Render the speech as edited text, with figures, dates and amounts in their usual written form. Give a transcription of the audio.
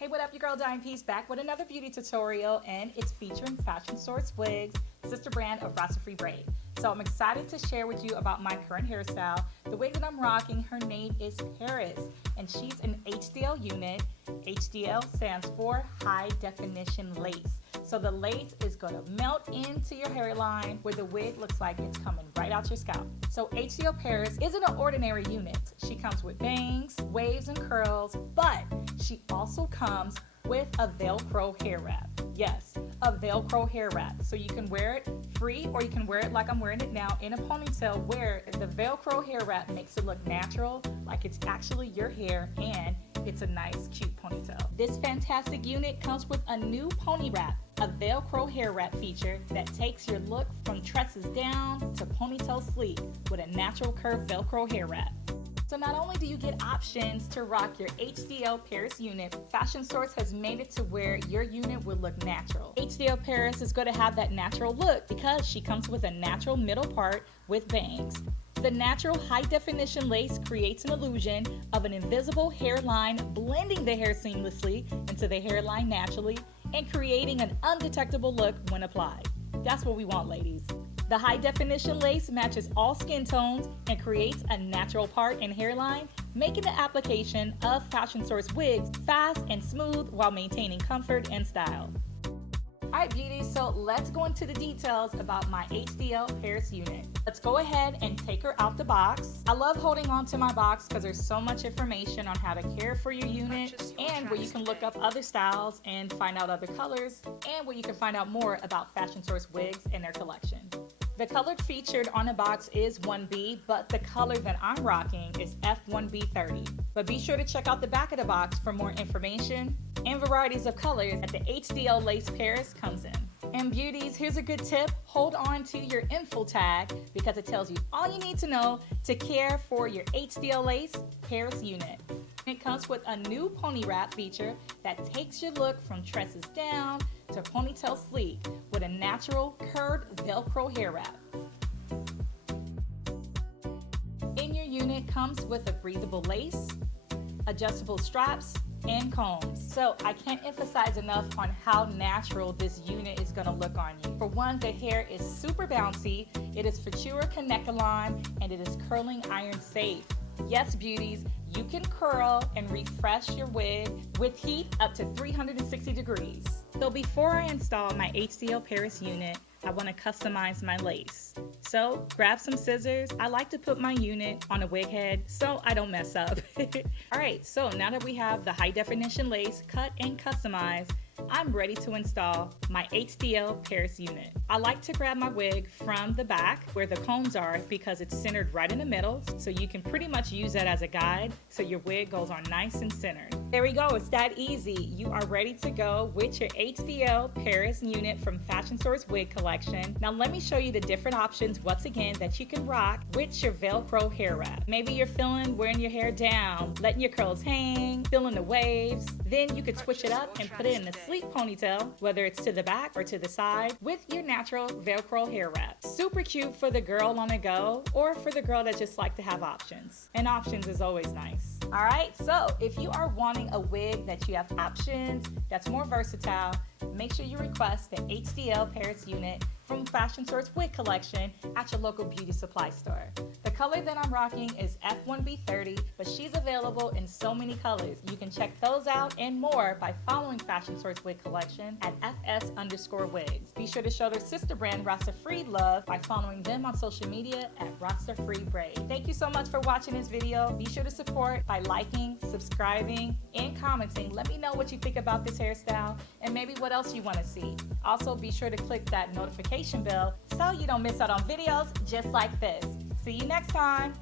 Hey, what up, your girl Dime Peace back with another beauty tutorial, and it's featuring Fashion Source Wigs, sister brand of RastAfri braid. So I'm excited to share with you about my current hairstyle. The wig that I'm rocking, her name is Paris, and she's an HDL unit. HDL stands for high definition lace. So the lace is going to melt into your hairline where the wig looks like it's coming right out your scalp. So HDL Paris isn't an ordinary unit. She comes with bangs, waves, and curls, but she also comes with a Velcro hair wrap. Yes, a Velcro hair wrap. So you can wear it free, or you can wear it like I'm wearing it now in a ponytail, where the Velcro hair wrap makes it look natural, like it's actually your hair, and it's a nice, cute ponytail. This fantastic unit comes with a new pony wrap, a Velcro hair wrap feature that takes your look from tresses down to ponytail sleek with a natural curved Velcro hair wrap. So not only do you get options to rock your HDL Paris unit, Fashion Source has made it to where your unit will look natural. HDL Paris is going to have that natural look because she comes with a natural middle part with bangs. The natural high definition lace creates an illusion of an invisible hairline, blending the hair seamlessly into the hairline naturally and creating an undetectable look when applied. That's what we want, ladies. The high definition lace matches all skin tones and creates a natural part and hairline, making the application of Fashion Source wigs fast and smooth while maintaining comfort and style. Alright beauties, so let's go into the details about my HDL Paris unit. Let's go ahead and take her out the box. I love holding on to my box because there's so much information on how to care for your unit, and where you can look up other styles and find out other colors, and where you can find out more about Fashion Source wigs and their collection. The color featured on the box is 1B, but the color that I'm rocking is F1B30. But be sure to check out the back of the box for more information and varieties of colors that the HDL Lace Paris comes in. And beauties, here's a good tip. Hold on to your info tag because it tells you all you need to know to care for your HDL Lace Paris unit. It comes with a new pony wrap feature that takes your look from tresses down to ponytail sleek with a natural curved Velcro hair wrap. In your unit comes with a breathable lace, adjustable straps, and combs. So I can't emphasize enough on how natural this unit is going to look on you. For one, the hair is super bouncy, it is Futura Kanekalon, and it is curling iron safe. Yes, beauties, you can curl and refresh your wig with heat up to 360 degrees. So before I install my HDL Paris unit, I want to customize my lace. So grab some scissors. I like to put my unit on a wig head so I don't mess up. Alright, so now that we have the high definition lace cut and customized, I'm ready to install my HDL Paris unit. I like to grab my wig from the back where the combs are because it's centered right in the middle, so you can pretty much use that as a guide so your wig goes on nice and centered. There we go, it's that easy. You are ready to go with your HDL Paris unit from Fashion Source Wig Collection. Now let me show you the different options once again that you can rock with your Velcro hair wrap. Maybe you're feeling wearing your hair down, letting your curls hang, feeling the waves. Then you could switch it up and put it in a sleek ponytail, whether it's to the back or to the side, with your natural Velcro hair wrap. Super cute for the girl on the go, or for the girl that just like to have options. And options is always nice. Alright, so if you are wanting a wig that you have options, that's more versatile, make sure you request the HDL Paris unit from Fashion Source Wig Collection at your local beauty supply store. The color that I'm rocking is F1B30, but she's available in so many colors. You can check those out and more by following Fashion Source Wig Collection at FS_wigs. Be sure to show their sister brand RastAfri love by following them on social media at RastAfri braid. Thank you so much for watching this video. Be sure to support by liking, subscribing, and commenting. Let me know what you think about this hairstyle and maybe what else you want to see. Also, be sure to click that notification bell so you don't miss out on videos just like this. See you next time.